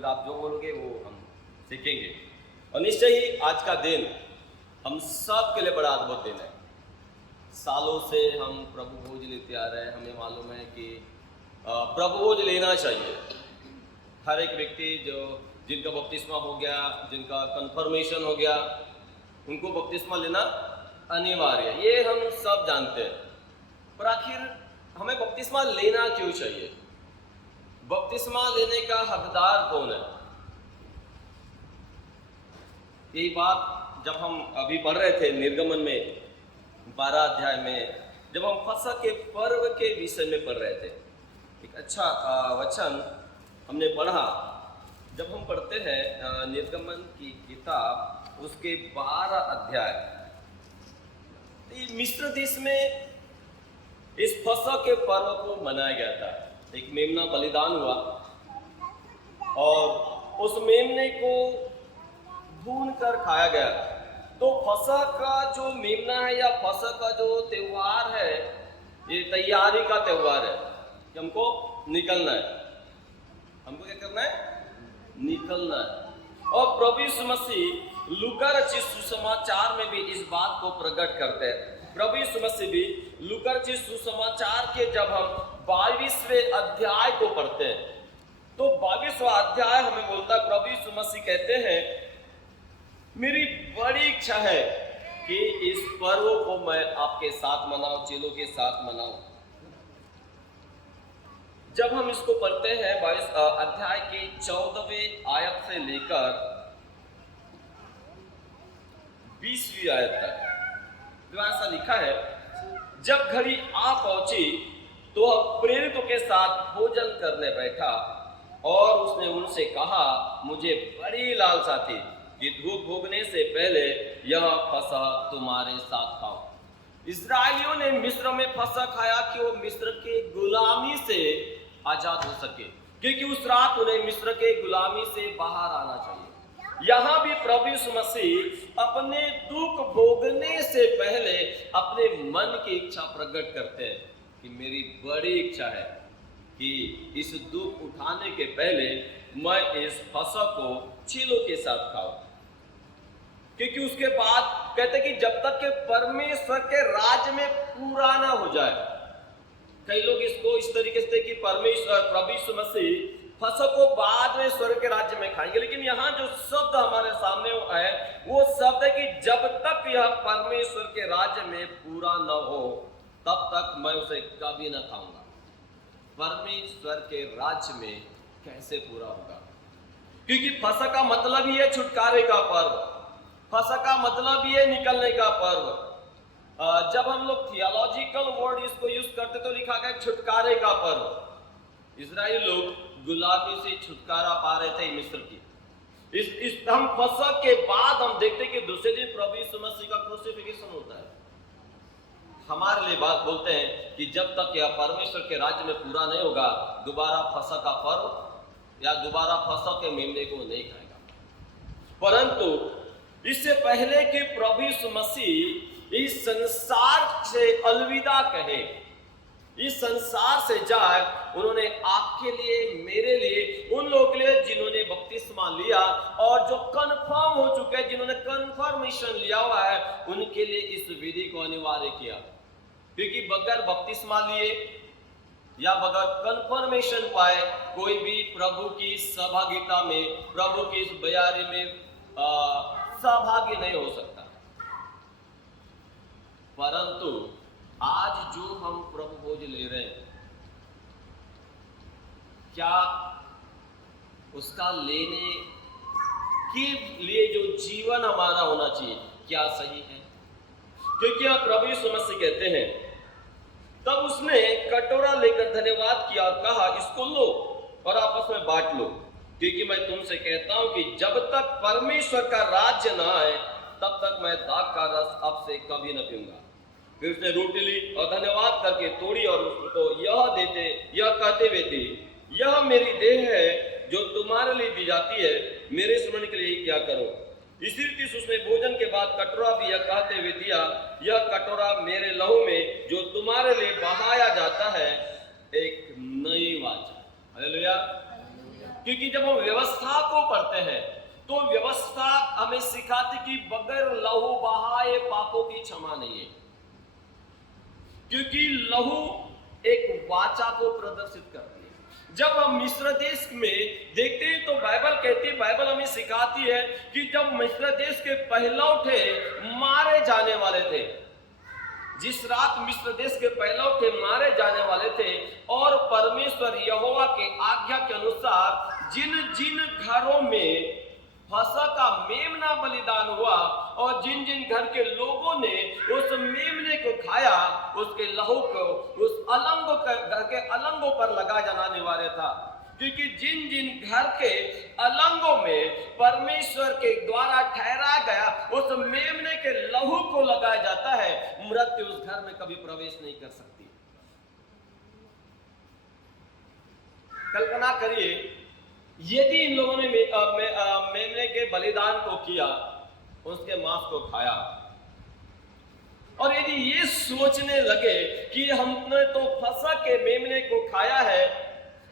बोलूँगा, आप जो बोलोगे वो हम सीखेंगे। और निश्चय ही आज का दिन हम सब के लिए बड़ा अद्भुत दिन है। सालों से हम प्रभु भोज लेते आ रहे हैं। हमें मालूम है कि प्रभु भोज लेना चाहिए। हर एक व्यक्ति जिनका बपतिस्मा हो गया, जिनका कन्फर्मेशन हो गया, उनको बपतिस्मा लेना अनिवार्य है, ये हम सब जानते हैं। पर आखिर हमें बपतिस्मा लेना क्यों चाहिए? बपतिस्मा लेने का हकदार कौन है? यही बात जब हम अभी पढ़ रहे थे निर्गमन में 12 अध्याय में, जब हम फसह के पर्व के विषय में पढ़ रहे थे, एक अच्छा वचन हमने पढ़ा। जब हम पढ़ते हैं निर्गमन की किताब उसके 12 अध्याय, मिस्र देश में इस फसह के पर्व को मनाया गया था। एक मेमना बलिदान हुआ और उस मेमने को भून कर खाया गया। तो फसह का जो मेमना है या फसह का जो त्योहार है, ये तैयारी का त्योहार है कि हमको निकलना है। हमको क्या करना है? निकलना है। और प्रभु यीशु मसीह लूका रचित सुसमाचार में भी इस बात को प्रकट करते हैं। प्रभु यीशु मसीह भी लूका रचित सुसमाचार के जब हम 22वें अध्याय को पढ़ते हैं, तो 22वां अध्याय हमें बोलता है, प्रभु यीशु मसीह कहते हैं, मेरी बड़ी इच्छा है कि इस पर्व को मैं आपके साथ मनाऊं, चेलों के साथ मनाऊं। जब हम इसको पढ़ते हैं 22 अध्याय के 14वें आयत से लेकर 20वीं आयत तक ऐसा लिखा है, जब घड़ी आ पहुंची तो वह प्रेरितों के साथ भोजन करने बैठा और उसने उनसे कहा, मुझे बड़ी लालसा थी कि धूप उगने से पहले यह फसह तुम्हारे साथ खाओ। इस्राएलियों ने मिस्र में फसह खाया कि वो मिस्र के गुलामी से आजाद हो सके, क्योंकि उस रात उन्हें मिस्र के गुलामी से बाहर आना चाहिए। यहां भी प्रभु यीशु मसीह अपने दुख भोगने से पहले अपने मन की इच्छा प्रकट करते हैं कि मेरी बड़ी इच्छा है कि इस दुख उठाने के पहले मैं इस फसह को चेलों के साथ खाऊं। क्योंकि उसके बाद कहते कि जब तक के परमेश्वर के राज्य में पूरा ना हो जाए। कई लोग इसको इस तरीके से कि परमेश्वर प्रभु यीशु मसीह फसह को बाद में स्वर्ग के राज्य में खाएंगे, लेकिन यहाँ जो शब्द हमारे सामने है वो शब्द है कि जब तक यह परमेश्वर के राज्य में पूरा न हो तब तक मैं उसे कभी न खाऊंगा। परमेश्वर के राज्य में कैसे पूरा होगा? क्योंकि फसह का मतलब ही है छुटकारे का पर्व, फसह का मतलब ही है निकलने का पर्व। जब हम लोग थियोलॉजिकल वर्ड इसको यूज करते तो लिखा गया छुटकारे का पर्व। इजराइल लोग गुलामी से छुटकारा पा रहे थे मिस्र की। हम फसह के बाद हम देखते कि दूसरे दिन प्रभु यीशु मसीह का क्रूसिफिक्शन होता है। हमारे लिए बात बोलते हैं कि जब तक यह परमेश्वर के राज्य में पूरा नहीं होगा, दोबारा फसह का पर्व या दोबारा फसह के मेमने को नहीं खाएगा। परंतु इससे पहले कि प्रभु यीशु मसीह इस संसार से अलविदा कहे, इस संसार से जाए, उन्होंने आपके लिए, मेरे लिए, उन लोगों के लिए जिन्होंने बपतिस्मा लिया और जो कंफर्म हो चुके हैं, जिन्होंने कंफर्मेशन लिया हुआ है, उनके लिए इस विधि को अनिवार्य किया। क्योंकि बगैर बपतिस्मा लिए या बगैर कंफर्मेशन पाए कोई भी प्रभु की सहभागिता में, प्रभु की इस बयारी में सहभागी नहीं हो सकता। परंतु आज जो हम प्रभु भोज ले रहे हैं, क्या उसका लेने के लिए जो जीवन हमारा होना चाहिए क्या सही है? क्योंकि आप प्रभु यीशु मसीह कहते हैं, तब उसने कटोरा लेकर धन्यवाद किया और कहा, इसको लो और आपस में बांट लो, क्योंकि मैं तुमसे कहता हूं कि जब तक परमेश्वर का राज्य न आए तब तक मैं दाख का रस अब से कभी न पीऊंगा। फिर उसने रोटी ली और धन्यवाद करके तोड़ी और उसको यह कहते हुए दी, यह मेरी देह है जो तुम्हारे लिए दी जाती है, मेरे स्मरण के लिए क्या करो। इसी रीति उसने भोजन के बाद कटोरा भी यह कहते हुए दिया, यह कटोरा मेरे लहू में जो तुम्हारे लिए बहाया जाता है एक नई वाचा। हालेलुया। क्योंकि जब हम व्यवस्था को पढ़ते हैं तो व्यवस्था हमें सिखाती कि बगैर लहू बहाए पापों की क्षमा नहीं है, क्योंकि लहू एक वाचा को प्रदर्शित करती है। जब हम मिस्र देश में देखते हैं तो बाइबल कहती है, बाइबल हमें सिखाती है कि जब मिस्र देश के पहलौठे मारे जाने वाले थे, जिस रात मिस्र देश के पहलौठे मारे जाने वाले थे, और परमेश्वर यहोवा के आज्ञा के अनुसार जिन जिन घरों में फसह का मेमना बलिदान हुआ और जिन जिन घर के लोगों ने उस मेमने को खाया, उसके लहू को उस अलंगों घर के अलंगों पर लगा जाना अनिवार्य था, क्योंकि जिन जिन घर के अलंगों में परमेश्वर के द्वारा ठहराया गया उस मेमने के लहू को लगाया जाता है, मृत्यु उस घर में कभी प्रवेश नहीं कर सकती। कल्पना करिए, यदि इन लोगों ने मेमने के बलिदान को किया, उसके मांस को खाया, और यदि ये सोचने लगे कि हमने तो फसह के मेमने को खाया है,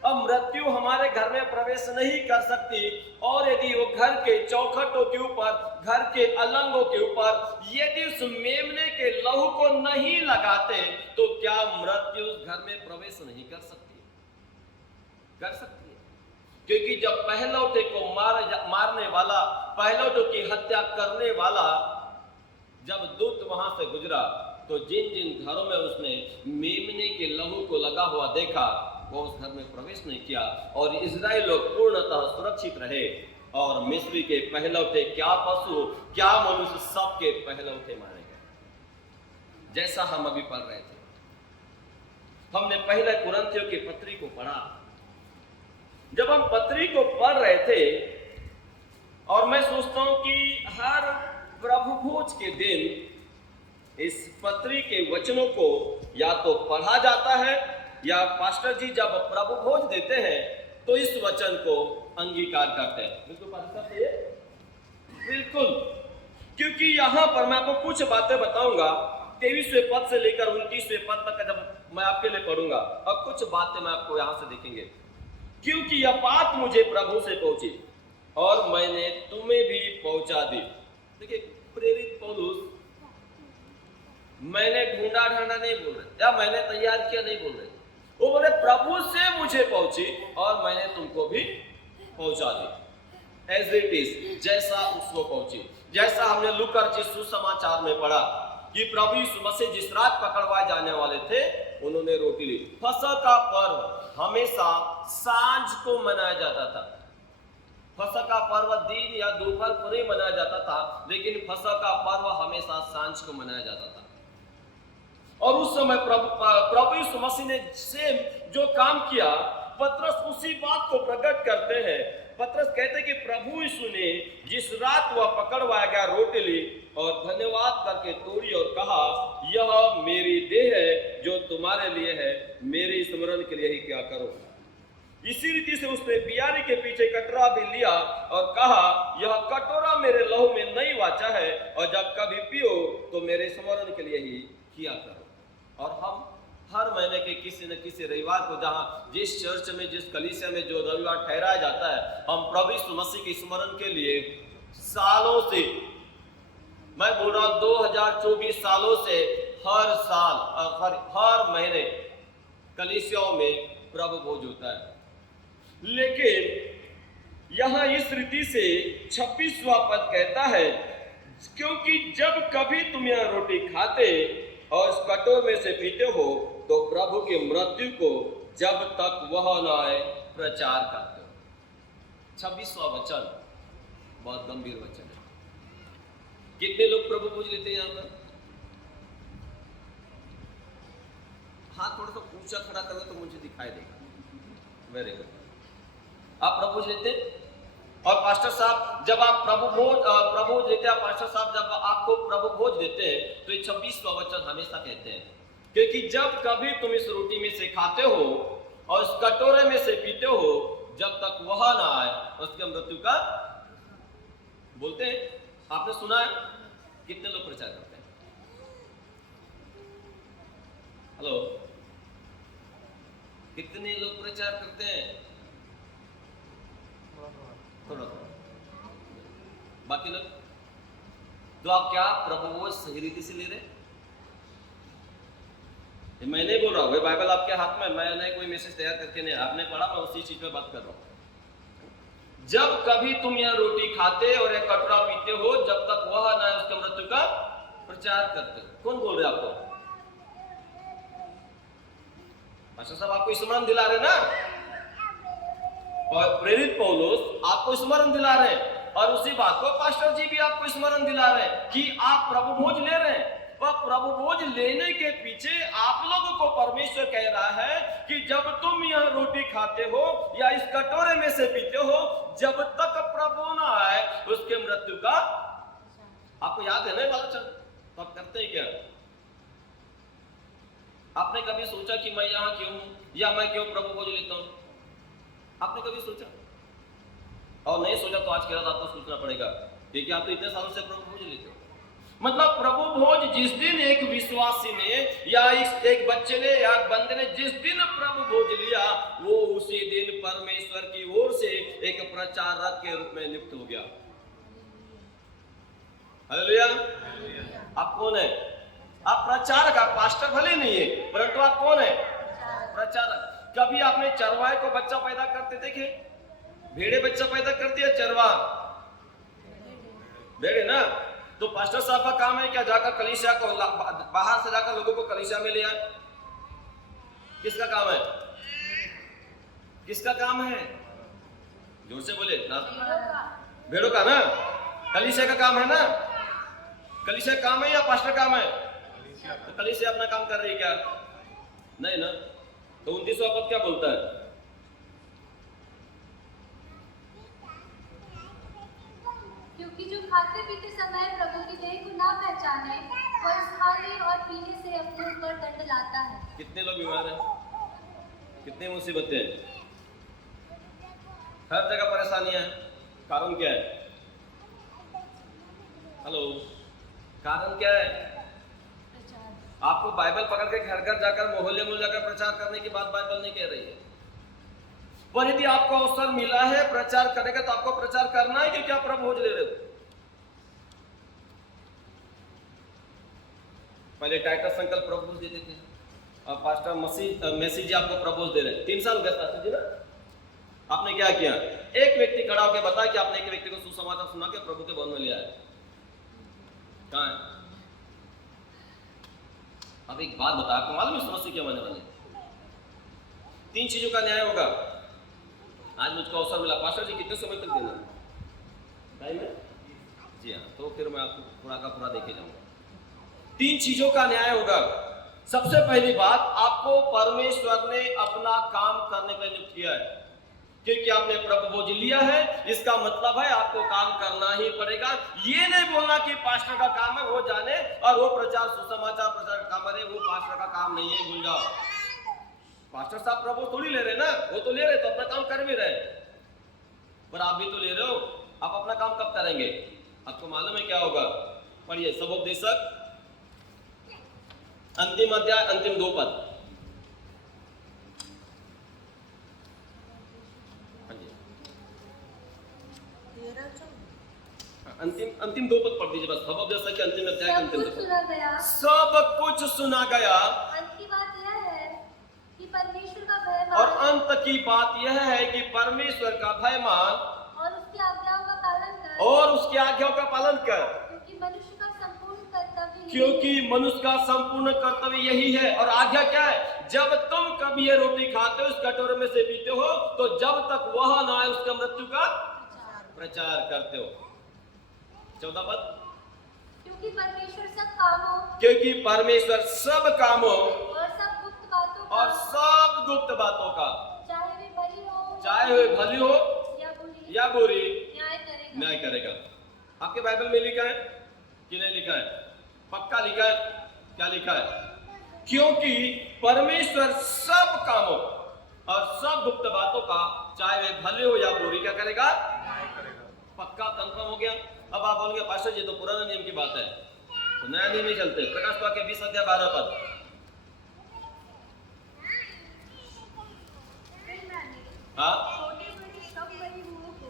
अब मृत्यु हमारे घर में प्रवेश नहीं कर सकती, और यदि वो घर के चौखटों के ऊपर, घर के अलंगों के ऊपर यदि उस मेमने के लहू को नहीं लगाते, तो क्या मृत्यु उस घर में प्रवेश नहीं कर सकती? कर सकती है, क्योंकि जब पहलौठे को मारने वाला, पहलौठों की हत्या करने वाला जब दूत वहां से गुजरा, तो जिन जिन घरों में उसने मेमने के लहू को लगा हुआ देखा, वो उस घर में प्रवेश नहीं किया, और इजराइल लोग पूर्णतः सुरक्षित रहे। और मिस्री के पहलौठे, क्या पशु क्या मनुष्य, सबके पहलौठे मारे गए। जैसा हम अभी पढ़ रहे थे, हमने पहले कुरिन्थियों की पत्री को पढ़ा। जब हम पत्री को पढ़ रहे थे, और मैं सोचता हूं कि हर प्रभु भोज के दिन इस पत्री के वचनों को या तो पढ़ा जाता है, या पास्टर जी जब प्रभु भोज देते हैं तो इस वचन को अंगीकार करते हैं। बिल्कुल पास्टर जी, बिल्कुल, क्योंकि यहां पर मैं आपको कुछ बातें बताऊंगा, 23वें पद से लेकर 29वें पद तक जब मैं आपके लिए पढ़ूंगा, और कुछ बातें मैं आपको यहां से देखेंगे। क्योंकि यह बात मुझे प्रभु से पहुंची और मैंने तुम्हें भी पहुंचा दी। देखिए, प्रेरित पौलुस मैंने ढूंढा ढांढा नहीं बोल रहे, या मैंने तैयार किया नहीं बोल रहे, वो बोले प्रभु से मुझे पहुंची और मैंने तुमको भी पहुंचा दी। एज इट इज, जैसा उसको पहुंची। जैसा हमने लूका रचित सुसमाचार में पढ़ा कि प्रभु यीशु मसीह जिस रात पकड़वाए जाने वाले थे, उन्होंने रोटी ली। फसह का पर्व हमेशा सांझ को मनाया जाता था। फसह का पर्व दिन या दोपहर को नहीं मनाया जाता था, लेकिन फसह का पर्व हमेशा सांझ को मनाया जाता था। और उस समय प्रभु यीशु मसीह ने सेम जो काम किया, पतरस उसी बात को प्रकट करते हैं। पतरस कहते हैं कि प्रभु यीशु ने जिस रात वह पकड़वाया गया, रोटी ली और धन्यवाद करके तोड़ी और कहा, यह मेरी देह है जो तुम्हारे लिए है, मेरे स्मरण के लिए ही क्या करो। इसी रीति से उसने बियारी के पीछे कटोरा भी लिया और कहा, यह कटोरा मेरे लहू में नई वाचा है, और जब कभी पियो तो मेरे स्मरण के लिए ही किया करो। और हम हर महीने के किसी न किसी रविवार को, जहां जिस चर्च में, जिस कलीसिया में जो रविवार ठहराया जाता है, हम प्रभु यीशु मसीह के स्मरण के लिए सालों से, मैं बोल रहा हूं 2024 सालों से, हर साल हर महीने कलीसियाओं में प्रभु भोज होता है। लेकिन यहां इस रीति से 26वां पद कहता है, क्योंकि जब कभी तुम यह रोटी खाते और इस कटोरे में से पीते हो, तो प्रभु की मृत्यु को जब तक वह न आए प्रचार करते हो। 26वां वचन बहुत गंभीर वचन है। कितने लोग प्रभु भोज लेते हैं यहां पर? हाथ थोड़ा सा ऊंचा खड़ा करो तो मुझे दिखाई देगा। Very good. आप प्रभु भोज लेते हैं? और पास्टर साहब जब आप प्रभु भोज लेते हैं, पास्टर साहब जब आपको प्रभु भोज देते हैं, तो ये 26वां वचन हमेशा कहते हैं, क्योंकि जब कभी तुम इस रोटी में से खाते हो और इस कटोरे में से पीते हो, जब तक वह ना आए उसके मृत्यु का बोलते हैं। आपने सुना है? कितने लोग प्रचार करते हैं? हेलो, कितने लोग प्रचार करते हैं? बाकी लोग? तो आप क्या प्रभु भोज सही रीति से ले रहे? ये मैं नहीं बोल रहा हूँ, बाइबल आपके हाथ में, मैंने कोई मैसेज तैयार करके नहीं, आपने पढ़ा, मैं उसी चीज पे बात कर रहा हूँ। जब कभी तुम यह रोटी खाते और यह कटोरा पीते हो, जब तक वह न उसके मृत्यु का प्रचार करते हो। कौन बोल रहे आपको? पास्टर साहब आपको स्मरण दिला रहे ना, और प्रेरित पौलुस आपको स्मरण दिला रहे हैं, और उसी बात को पास्टर जी भी आपको स्मरण दिला रहे हैं कि आप प्रभु भोज ले रहे हैं। वह प्रभु भोज लेने के पीछे आप लोगों को परमेश्वर कह रहा है कि जब तुम यह रोटी खाते हो या इस कटोरे में से पीते हो, जब तक प्रभु ना आए उसके मृत्यु का, आपको याद है ना वाला? तो आप करते हैं क्या? आपने कभी सोचा कि मैं यहां क्यों हूं, या मैं क्यों प्रभु भोज लेता हूं? आपने कभी सोचा? और नहीं सोचा तो आज के रात आपको सोचना पड़ेगा, क्योंकि आप तो इतने सालों से प्रभु भोज लेते हो। मतलब प्रभु भोज जिस दिन एक विश्वासी ने या एक बच्चे ने या बंदे ने जिस दिन प्रभु भोज लिया, वो उसी दिन परमेश्वर की ओर से एक प्रचारक के रूप में नियुक्त हो गया। हालेलुया। आप कौन है? आप प्रचारक। आप पास्टर भले नहीं है, परंतु आप कौन है? प्रचारक। कभी आपने चरवाहे को बच्चा पैदा करते देखे? भेड़े बच्चा पैदा करती है, चरवा भेड़े ना। तो पास्टर साहब का काम है क्या जाकर कलीसिया को, बाहर से जाकर लोगों को कलीसिया में ले आए? किसका काम है? किसका काम है? जोर से बोले ना। भेड़ों का ना। कलीसिया का काम है ना। कलीसिया काम है या पास्टर काम है? तो कलीसिया अपना काम कर रही है क्या? नहीं ना। तो 29वां पद क्या बोलता है? क्योंकि जो खाते पीते समय प्रभु की देह को ना पहचाने, वह इस खाने और पीने से अपने ऊपर दंड लाता है। कितने लोग बीमार हैं? कितनी मुसीबतें हैं? हर जगह परेशानियां हैं। कारण क्या है? हेलो, कारण क्या है? आपको बाइबल पकड़ के घर घर जाकर, मोहल्ले में जाकर प्रचार करने की बात बाइबल नहीं कह रही है। पर यदि आपको अवसर मिला है प्रचार करने का, तो आपको प्रचार करना है, क्योंकि आप प्रभु भोज ले रहे हो। पहले टाइटस अंकल प्रभु भोज देते थे, और पास्टर मैसी जी आपको प्रभु भोज दे रहे हैं। 3 साल हो गया पास्टर जी ना। आपने क्या किया? एक व्यक्ति खड़ा होकर बताया कि आपने एक व्यक्ति को सुसमाचार सुना के प्रभु के भवन में ले आए। कहां है? अब एक बात बता, आपको मालूम है समस्या क्या होने वाली? 3 चीजों का न्याय होगा। आज मुझको अवसर मिला, पास्टर जी कितने समय तक देना टाइम है? जी हाँ, तो फिर मैं आपको पूरा का पूरा देखे जाऊंगा। 3 चीजों का न्याय होगा। सबसे पहली बात, आपको परमेश्वर ने अपना काम करने के लिए नियुक्त किया है, क्योंकि आपने प्रभु भोज लिया है। इसका मतलब है आपको काम करना ही पड़ेगा। ये नहीं बोलना कि पास्टर का काम है वो जाने और वो प्रचार सुसमाचार प्रचार का काम है, वो पास्टर का काम नहीं है, भूल जाओ। पास्टर साहब प्रभु थोड़ी ले रहे ना, वो तो ले रहे, तो अपना काम कर भी रहे, पर आप भी तो ले रहे हो। आप अपना काम कब करेंगे? आपको मालूम है क्या होगा? पढ़िए सबोपदेशक अंतिम अध्याय, अंतिम 2 पद। अंतिम 2 पद पढ़ दीजिए बस। सबोपदेशक के अंतिम अध्याय के अंतिम 2 पद। सब कुछ सुना गया। अंत की बात यह है कि परमेश्वर का भय मान, और अंत की बात यह है कि परमेश्वर का भय मान और उसकी आज्ञाओं का पालन कर, और उसकी आज्ञाओं का पालन कर, क्योंकि मनुष्य का संपूर्ण कर्तव्य यही है। और आज्ञा क्या है? जब तुम कभी ये रोटी खाते हो, इस कटोरे में से पीते हो, तो जब तक वह ना आए उसका मृत्यु का प्रचार करते हो। 14 पद। क्योंकि परमेश्वर सब कामों, क्योंकि परमेश्वर सब कामों और सब गुप्त बातों का, और सब गुप्त बातों का, चाहे वे भली हो या बुरी, न्याय करेगा। आपके बाइबल में लिखा है कि नहीं लिखा है? पक्का लिखा है। क्या लिखा है? क्योंकि परमेश्वर सब कामों और सब गुप्त बातों का, चाहे वे भले हो या बुरी, क्या करेगा? पक्का कंफर्म हो गया। अब आप बोलोगे पास्टर जी तो पुराने नियम की बात है, तो नया नियम नहीं चलते। प्रकाश वाक्य 20 अध्याय 12 पद। हाँ, छोटे बड़े सब बड़े मुंह को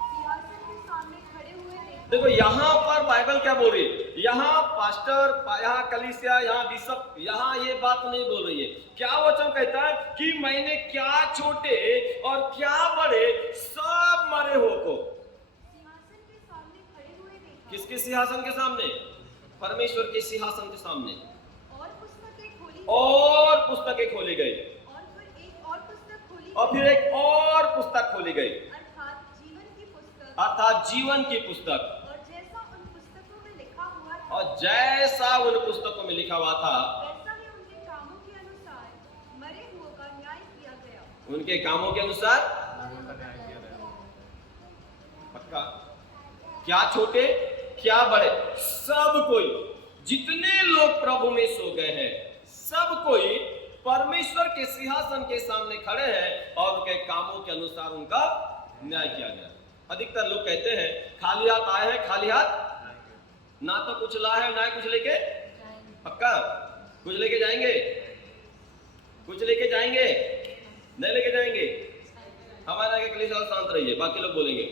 सिंहासन के सामने खड़े हुए देखो यहां पर बाइबल क्या बोल रही है, यहां पास्टर, यहां कलीसिया, यहां बिशप, यहां ये बात नहीं बोल रही है। क्या वचन कहता है कि मैंने क्या छोटे और क्या बड़े सब मरे हो को सिंहासन के सामने खड़े हुए देखा। किसके सिंहासन के सामने? परमेश्वर के सिंहासन के सामने। और पुस्तकें खोली और पुस्तकें खोली गई, और फिर एक और पुस्तक खोली और फिर एक और पुस्तक खोली गई, अर्थात जीवन की पुस्तक। अर्थात जीवन की पुस्तक। और जैसा उन पुस्तकों में लिखा हुआ था, और जैसा उन पुस्तकों में लिखा हुआ था, वैसा ही उनके कामों के अनुसार मरे हुओं का न्याय किया गया। उनके कामों के अनुसार पक्का। क्या छोटे क्या बड़े, सब कोई, जितने लोग प्रभु में सो गए हैं, सब कोई परमेश्वर के सिंहासन के सामने खड़े हैं और उनके कामों के अनुसार उनका न्याय किया गया। अधिकतर लोग कहते हैं खाली हाथ आए हैं, खाली हाथ ना तो कुछ लाए हैं, ना कुछ लेके। पक्का कुछ लेके जाएंगे, कुछ लेके जाएंगे, नहीं लेके जाएंगे। हमारे आगे कलीसिया शांत रहिए, बाकी लोग बोलेंगे,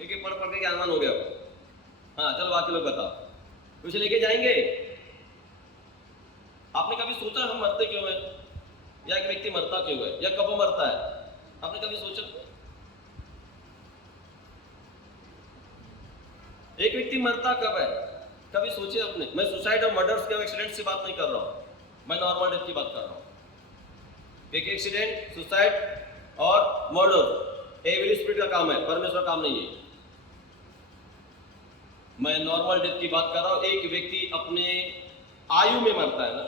एक पढ़ पढ़ के ज्ञानवान हो गया। हाँ चलो बाकी लोग बताओ, कुछ लेके जाएंगे? आपने कभी सोचा हम मरते क्यों है, या एक व्यक्ति मरता क्यों है, या कब मरता है? आपने कभी सोचा? एक व्यक्ति मरता कब है, कभी सोचे आपने? मैं सुसाइड और मर्डर्स के एक्सीडेंट से बात नहीं कर रहा हूं, मैं नॉर्मल डेथ की बात कर रहा हूं। एक एक्सीडेंट, सुसाइड और मर्डर एविल स्पिरिट का काम है, परमेश्वर काम नहीं है। मैं नॉर्मल डेथ की बात कर रहा हूं। एक व्यक्ति अपने आयु में मरता है ना,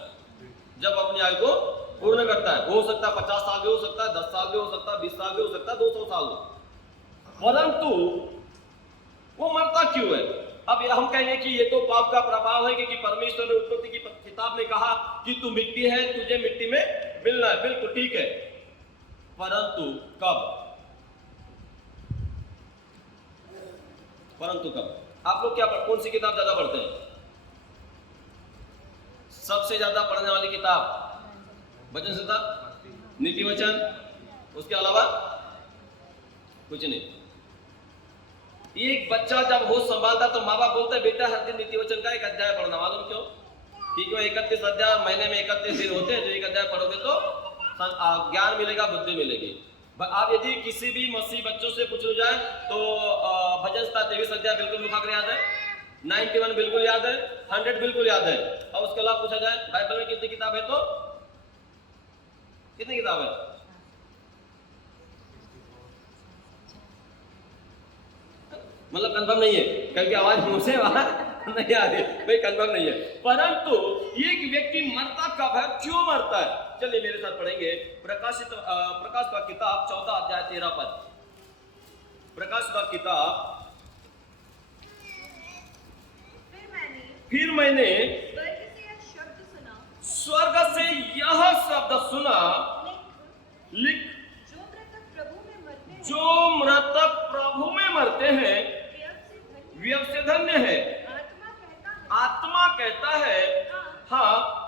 जब अपनी आयु को पूर्ण करता है। हो सकता है 50 साल भी हो सकता है, 10 साल भी हो सकता है, 20 साल भी हो सकता है, 200 साल हो, परंतु वो मरता क्यों है? अब हम कहेंगे कि ये तो पाप का प्रभाव है, क्योंकि परमेश्वर ने उत्पत्ति की किताब में कहा कि तू मिट्टी है, तुझे मिट्टी में मिलना है। बिल्कुल ठीक है, परंतु कब? परंतु कब? आप लोग क्या कौन सी किताब ज्यादा पढ़ते हैं? सबसे ज्यादा पढ़ने वाली किताब वचन संहिता, नीति वचन, उसके अलावा कुछ नहीं। एक बच्चा जब होश संभालता तो माँ बाप बोलते हैं बेटा हर दिन नीति वचन का एक अध्याय पढ़ना। मालूम क्यों? क्योंकि 31 अध्याय महीने में 31 दिन होते हैं, तो एक अध्याय पढ़ोगे तो ज्ञान मिलेगा, बुद्धि मिलेगी। आप यदि किसी भी मसीह बच्चों से पूछ जाए तो भजन संहिता 23 अध्याय बिल्कुल मुखाग्र याद है, 91 बिल्कुल याद है, 100 बिल्कुल याद है। और उसके अलावा पूछा जाए बाइबल में कितनी किताब है, तो कितनी किताब है? मतलब कंफर्म नहीं है, क्योंकि आवाज मुझसे बाहर नहीं आ रही, भाई कंफर्म नहीं है। परंतु एक व्यक्ति मरता कब है, क्यों मरता है? चलिए मेरे साथ पढ़ेंगे प्रकाश का किताब 14 अध्याय 13 पद। प्रकाश का किताब, फिर मैंने स्वर्ग से यह शब्द सुना, लिख, जो मृतक प्रभु में मरते हैं व्यवस्था धन्य है। आत्मा कहता है हाँ,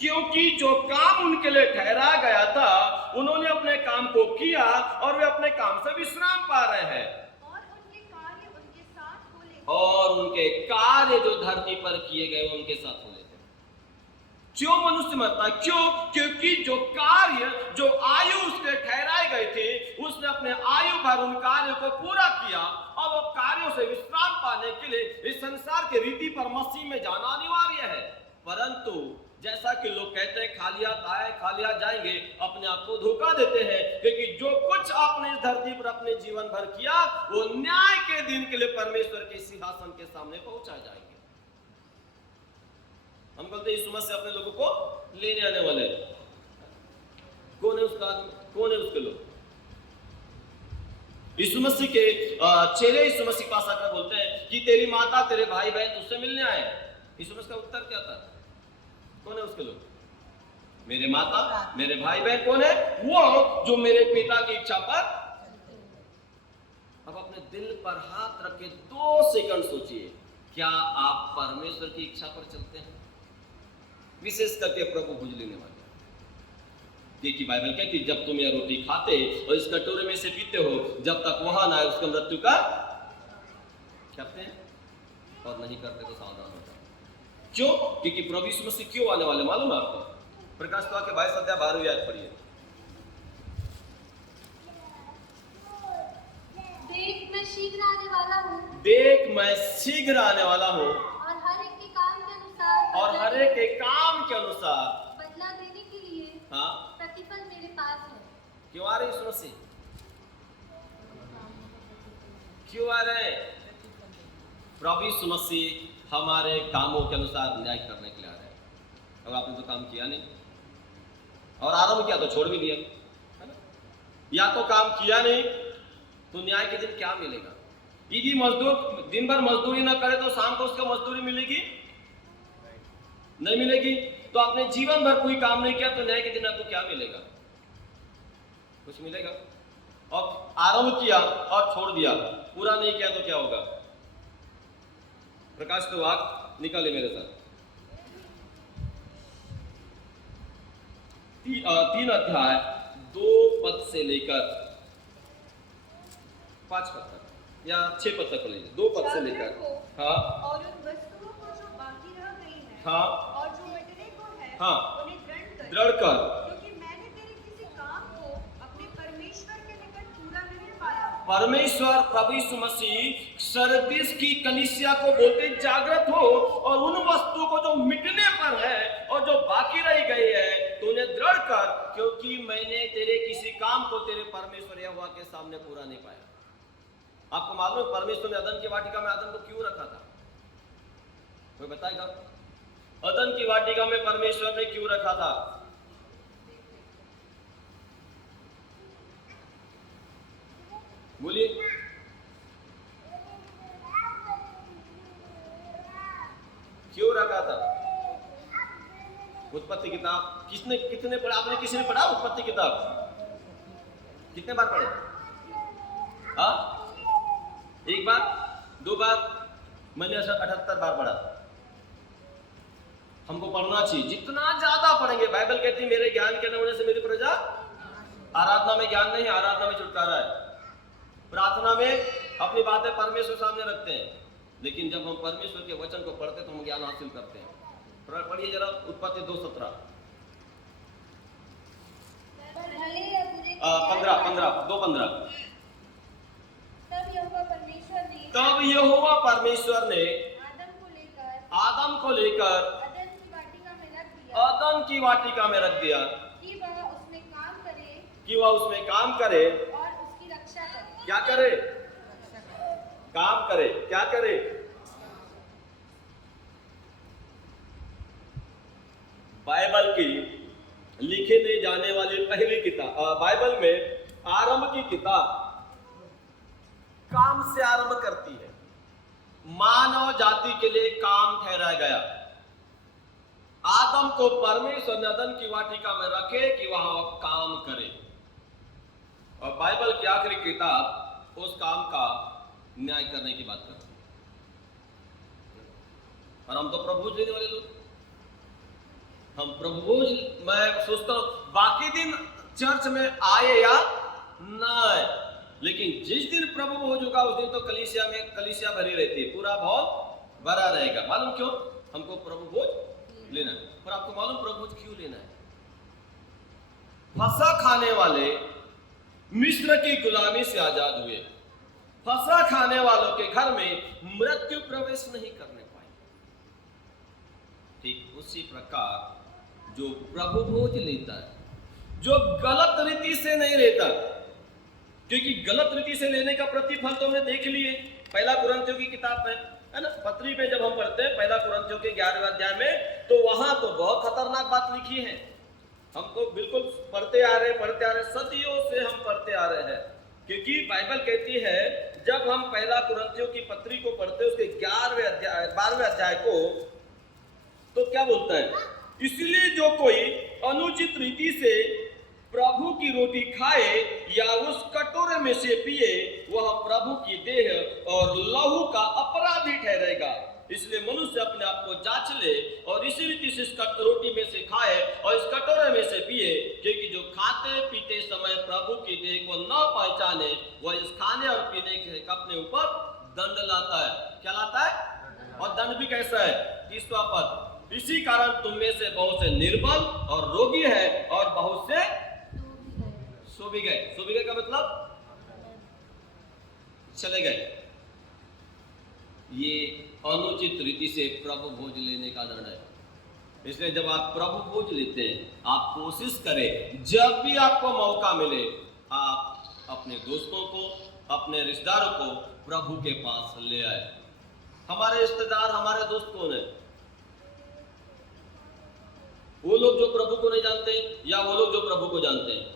क्योंकि जो काम उनके लिए ठहरा गया था उन्होंने अपने काम को किया और वे अपने काम से विश्राम पा रहे हैं, और उनके कार्य जो धरती पर किए गए उनके साथ हो लेते हैं। क्यों मनुष्य मरता है? क्यों? क्योंकि जो कार्य, जो आयु उसके ठहराए गए थे, उसने अपने आयु भर उन कार्यों को पूरा किया, और वो कार्यों से विश्राम पाने के लिए इस संसार के रीति पर मसीह में जाना अनिवार्य है। परंतु जैसा कि लोग कहते हैं खाली हाथ आए खाली हाथ जाएंगे, अपने आप को धोखा देते हैं, क्योंकि जो कुछ आपने इस धरती पर अपने जीवन भर किया वो न्याय के दिन के लिए परमेश्वर के सिंहासन के सामने पहुंचा जाएंगे। हम बोलते यीशु मसीह अपने लोगों को लेने आने वाले। कौन है उसका आदमी, कौन है उसके लोग? यीशु मसीह के चेले यीशु मसीह पास आकर बोलते हैं कि तेरी माता तेरे भाई बहन तुझसे मिलने आए। यीशु मसीह का उत्तर क्या था? कौन है उसके लोग? मेरे माता मेरे भाई बहन कौन है? वो जो मेरे पिता की इच्छा पर। अब अपने दिल पर हाथ रख के 2 सेकंड सोचिए, क्या आप परमेश्वर की इच्छा पर चलते हैं? विशेष करके प्रभु भुज लेने वाले, क्योंकि बाइबल कहती है जब तुम यह रोटी खाते और इस कटोरे में से पीते हो, जब तक वहां ना आए उसका मृत्यु का कहते हैं और नहीं करते तो सावधान हो जाओ। क्यों? क्योंकि प्रभु यीशु मसीह क्यों आने वाले मालूम है आपको? प्रकाश तो के 22 अध्याय 12वीं आयत पढ़िए। देख मैं शीघ्र आने वाला हूँ, देख मैं शीघ्र आने वाला हूँ और हर एक के काम के अनुसार और हर एक के काम के अनुसार बदला देने के लिए हाँ प्रतिफल मेरे पास है। क्यों आ रहे यीशु मसीह? क्यों आ रहे? प्रभु यीशु मसीह हमारे कामों के अनुसार न्याय करने के लिए आ रहे हैं। अब आपने तो काम किया नहीं और आरंभ किया तो छोड़ भी दिया, है ना? या तो काम किया नहीं तो न्याय के दिन क्या मिलेगा? यदि मजदूर दिन भर मजदूरी ना करे तो शाम को उसको मजदूरी मिलेगी? नहीं मिलेगी। तो आपने जीवन भर कोई काम नहीं किया तो न्याय के दिन आपको क्या मिलेगा? कुछ मिलेगा। और आरंभ किया और छोड़ दिया, पूरा नहीं किया तो क्या होगा? प्रकाश तो वाक निकाले मेरे साथ। 3 अध्याय 2 पद से लेकर 5 पद तक या 6 पद तक लीजिए, 2 पद से लेकर हाँ और उन वस्तुओं को जो बाकी रह गई है हाँ और जो मिटने को है हाँ उन्हें दृढ़ कर, क्योंकि मैंने तेरे किसी काम को अपने परमेश्वर के निकट पूरा नहीं पाया। परमेश्वर प्रभु यीशु मसीह सरदीस की कलीसिया को बोलते जागृत हो और उन वस्तुओं को जो मिटने पर है और जो बाकी रह गई है तो उन्हें दृढ़ कर, क्योंकि मैंने तेरे किसी काम को तेरे परमेश्वर यहोवा के सामने पूरा नहीं पाया। आपको मालूम है परमेश्वर ने अदन की वाटिका में आदम को क्यों रखा था? कोई बताएगा? अदन की वाटिका में परमेश्वर ने क्यों रखा था? बोलिए। क्यों रखा था? उत्पत्ति किताब कितने पढ़ा आपने? किसी ने पढ़ा उत्पत्ति किताब? कितने बार पढ़े? हाँ, 1 बार 2 बार? मैंने 78 बार पढ़ा। हमको पढ़ना चाहिए, जितना ज्यादा पढ़ेंगे। बाइबल कहती है मेरे ज्ञान के न होने से मेरी प्रजा, आराधना में ज्ञान नहीं, आराधना में छुटकारा है। प्रार्थना में अपनी बातें परमेश्वर सामने रखते हैं, लेकिन जब हम परमेश्वर के वचन को पढ़ते तो हम ज्ञान हासिल करते हैं। पढ़िए जरा उत्पत्ति 2:17 2:15। तब यहोवा परमेश्वर ने आदम को लेकर अदन की वाटिका में रख दिया कि वह उसमें काम करे और उसकी रक्षा करे। क्या करे? काम करे। क्या करे? बाइबल की लिखे नहीं जाने वाली पहली किताब, बाइबल में आरंभ की किताब काम से आरंभ करती है। मानव जाति के लिए काम ठहराया गया। आदम को परमेश्वर ने अदन की वाटिका में रखे कि वहां काम करे, और बाइबल की आखिरी किताब उस काम का न्याय करने की बात करती है। और हम तो प्रभु लेने वाले लोग, हम प्रभु, मैं सोचता हूं बाकी दिन चर्च में आए या ना आए, लेकिन जिस दिन प्रभु भोज होगा उस दिन तो कलीसिया भरी रहती है, पूरा भवन भरा रहेगा। मालूम क्यों? हमको प्रभु भोज लेना है। और आपको मालूम प्रभु भोज क्यों लेना है? फसह खाने वाले मिस्र की गुलामी से आजाद हुए। फसह खाने वालों के घर में मृत्यु प्रवेश नहीं करने पाई। ठीक उसी प्रकार जो प्रभु भोज लेता है, जो गलत रीति से नहीं लेता, क्योंकि गलत रीति से लेने का प्रतिफल तो हमने देख लिए पहला कुरिन्थियों की किताब में, है ना? पत्री में जब हम पढ़ते हैं पहला कुरिन्थियों के 11वें अध्याय में, तो वहां तो बहुत खतरनाक बात लिखी है। हम तो बिल्कुल पढ़ते आ रहे, सदियों से हम पढ़ते आ रहे हैं, क्योंकि बाइबल कहती है जब हम पहला कुरिन्थियों की पत्री को पढ़ते उसके 12वें अध्याय को, तो क्या बोलता है? इसलिए जो कोई अनुचित रीति से प्रभु की रोटी खाए या उस कटोरे में से पिए, वह प्रभु की देह और लहू का अपराधी ठहरेगा। इसलिए मनुष्य अपने आप को जांच ले और इसी रीति से इस रोटी में से खाए और इस कटोरे में से पिए, क्योंकि जो खाते पीते समय प्रभु की देह को न पहचाने वह इस खाने और पीने के अपने ऊपर दंड लाता है। क्या लाता है? और दंड भी कैसा है? 30वां पद, इसी कारण तुम में से बहुत से निर्बल और रोगी है और बहुत से सो भी गए। सो भी गए का मतलब चले गए। ये अनुचित रीति से प्रभु भोज लेने का दंड है। इसलिए जब आप प्रभु भोज लेते हैं, आप कोशिश करें जब भी आपको मौका मिले आप अपने दोस्तों को, अपने रिश्तेदारों को प्रभु के पास ले आए। हमारे रिश्तेदार, हमारे दोस्त कौन है? वो लोग जो प्रभु को नहीं जानते या वो लोग जो प्रभु को जानते हैं?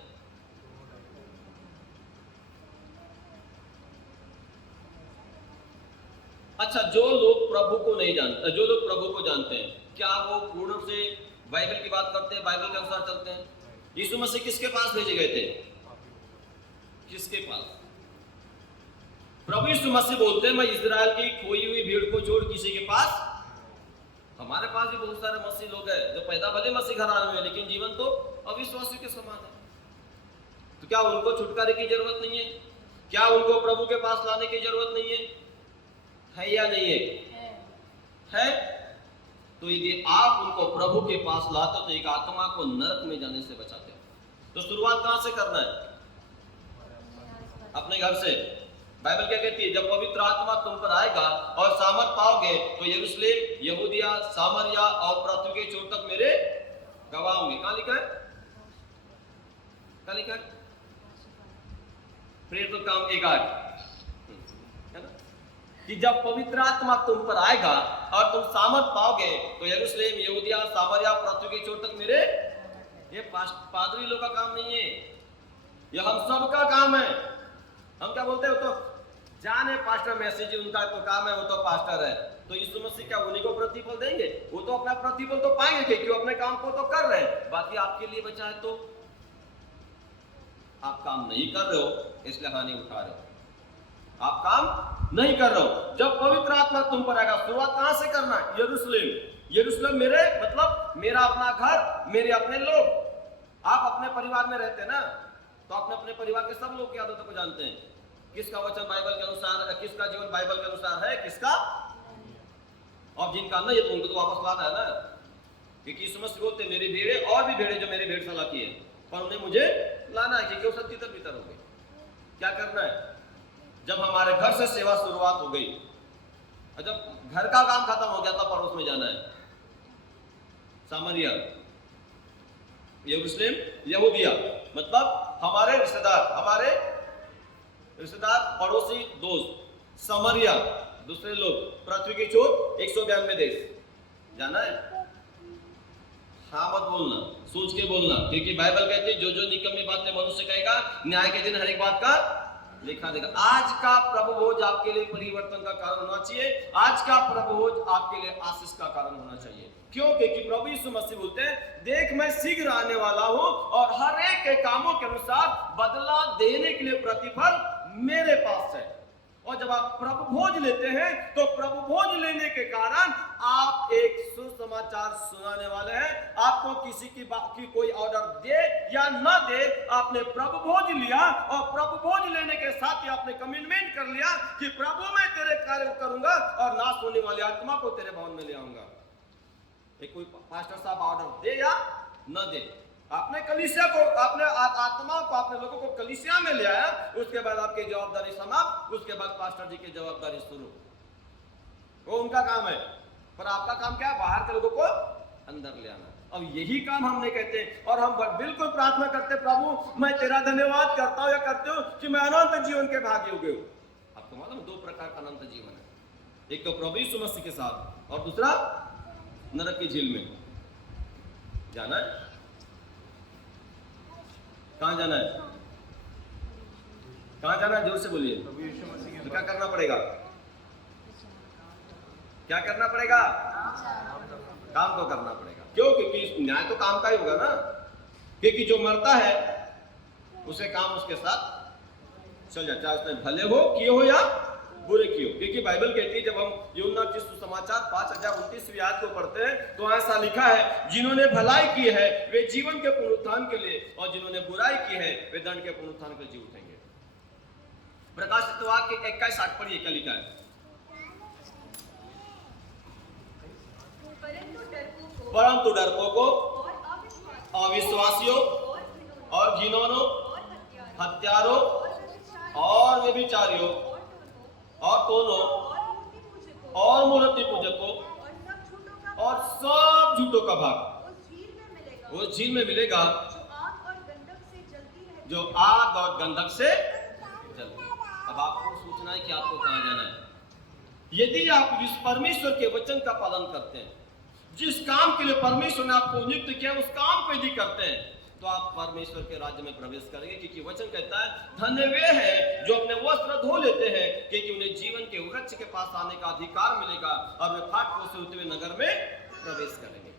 अच्छा, जो लोग प्रभु को नहीं जानते, जो लोग प्रभु को जानते हैं, क्या वो पूर्ण रूप से बाइबल की बात करते हैं, बाइबल के अनुसार चलते हैं? यीशु मसीह किसके पास भेजे गए थे? किसके पास? प्रभु यीशु मसीह बोलते हैं, मैं इजराइल की खोई हुई भीड़ को छोड़ किसी के पास। हमारे पास भी बहुत सारे मसीह लोग हैं जो पैदा भले मसीह घराने में, लेकिन जीवन तो अविश्वासी के समान है। तो क्या उनको छुटकारे की जरूरत नहीं है? क्या उनको प्रभु के पास लाने की जरूरत नहीं है या नहीं है? है। तो यदि आप उनको प्रभु के पास लाते तो एक आत्मा को नरक में जाने से बचाते हो। तो शुरुआत कहां से करना है? अपने घर से। बाइबल क्या कहती है? जब पवित्र आत्मा तुम पर आएगा और सामर्थ पाओगे तो यरूशलेम, यहूदिया, सामरिया और पृथ्वी के छोर तक मेरे गवाह होंगे। कहां लिखा है? कहां लिखा है? प्रेरित तो काम 1:8 है ना, कि जब पवित्र आत्मा तुम पर आएगा और तुम सामर्थ पाओगे तो यरूशलेम, यहूदिया, सामरिया, पृथ्वी के छोर तक मेरे। ये पादरी लोग का काम नहीं है, ये हम सब का काम है। हम क्या बोलते हैं? वो तो जाने पास्टर मैसेज उनका तो काम है, वो तो पास्टर है। तो यीशु मसीह क्या उन्हीं को प्रतिफल देंगे? वो तो अपना प्रतिफल तो पाएंगे क्योंकि वो अपने काम को तो कर रहे हैं। बाकी आपके लिए बचा है तो आप काम नहीं कर रहे हो, इसलिए हानि उठा रहे हो। आप काम नहीं कर रहे हो। जब पवित्र आत्मा तुम पर आएगा, शुरुआत कहां से करना है? यरूशलेम। यरूशलेम मेरे मतलब मेरा अपना घर, मेरे अपने लोग। आप अपने परिवार में रहते हैं ना, तो अपने अपने परिवार के सब लोग की आदतों को जानते हैं। किसका वचन बाइबल के अनुसार, किसका जीवन बाइबल के अनुसार है, किसका, और जिनका नहीं है तो उनको तो वापस लाना है ना। क्योंकि यीशु मसीह बोलते मेरी भेड़ें और भी भेड़ें जो मेरी भेड़शाला की है, पर उन्हें मुझे लाना है क्योंकि वो सब तितर बितर हो गए। क्या करना है? जब हमारे घर से सेवा शुरुआत हो गई, जब घर का काम खत्म हो गया तब पड़ोस में जाना है। सामरिया, यरूशलेम, यहूदिया मतलब हमारे रिश्तेदार, पड़ोसी, दोस्त। सामरिया दूसरे लोग, पृथ्वी के छोर 192 देश जाना है। हाँ मत बोलना, सोच के बोलना, क्योंकि बाइबल कहती है जो जो निकम्मी बातें मनुष्य कहेगा न्याय के दिन हर एक बात का लिखा देगा। आज का प्रभु भोज आपके लिए परिवर्तन का कारण होना चाहिए। आज का प्रभु भोज आपके लिए आशीष का कारण होना चाहिए। क्यों? क्योंकि प्रभु यीशु मसीह बोलते हैं, देख मैं शीघ्र आने वाला हूं और हर एक के कामों के अनुसार बदला देने के लिए प्रतिफल मेरे पास है। और जब आप प्रभु भोज लेते हैं तो प्रभु भोज लेने के कारण आप एक सुसमाचार सुनाने वाले हैं। आपको किसी की बात की कोई ऑर्डर दे या न दे, आपने प्रभु भोज लिया और प्रभु भोज लेने के साथ ही आपने कमिटमेंट कर लिया कि प्रभु मैं तेरे कार्य करूंगा और नाश होने वाली आत्मा को तेरे भवन में ले आऊंगा। एक कोई पास्टर साहब ऑर्डर दे या न दे, आपने कलीसिया को, आपने आत्मा को, आपने लोगों को कलीसिया में ले आया, उसके बाद आपकी जवाबदारी समाप्त, उसके बाद पास्टर जी की जवाबदारी शुरू। वो उनका काम है, पर आपका काम क्या है? बाहर के लोगों को अंदर ले आना। अब यही काम हम नहीं कहते और हम बिल्कुल प्रार्थना करते, प्रभु मैं तेरा धन्यवाद करता हूं या करते हो कि मैं अनंत जीवन के भागी हो गए हो। आपको मालूम 2 प्रकार का अनंत जीवन है, एक तो प्रभु यीशु मसीह के साथ और दूसरा नरक की झील में जाना है। कहां जाना है? कहां जाना है? जोर से बोलिए। तो क्या करना पड़ेगा? क्या करना पड़ेगा? काम तो करना पड़ेगा। क्यों? क्योंकि न्याय तो काम का ही होगा ना। क्योंकि जो मरता है उसे काम उसके साथ चल जाए, चाहे उसने भले हो किए हो या बुरे कियो। क्योंकि बाइबल कहती है, जब हम यूहन्ना के सुसमाचार 5:29 आयत को पढ़ते हैं तो ऐसा लिखा है, जिन्होंने भलाई की है वे जीवन के पुनरुत्थान के लिए, और जिन्होंने बुराई की है वे दंड के पुनरुत्थान के लिए जी उठेंगे। प्रकाशित वाक्य 21:8 पढ़िए, क्या लिखा है? परंतु डरपोकों अविश्वासियों और घिनौनों, हत्यारों और व्यभिचारियों और तोनों और मूर्ति पूजकों और सब झूठों का भाग उस झील में मिलेगा जो आग और गंधक से जलती है। अब आपको सोचना है कि आपको कहां जाना है। यदि आप इस परमेश्वर के वचन का पालन करते हैं, जिस काम के लिए परमेश्वर ने आपको नियुक्त किया उस काम को यदि करते हैं, तो आप परमेश्वर के राज्य में प्रवेश करेंगे। क्योंकि वचन कहता है, धन्य वे हैं जो अपने वस्त्र धो लेते हैं, क्योंकि उन्हें जीवन के वृक्ष के पास आने का अधिकार मिलेगा और वे फाटकों से होते हुए नगर में प्रवेश करेंगे।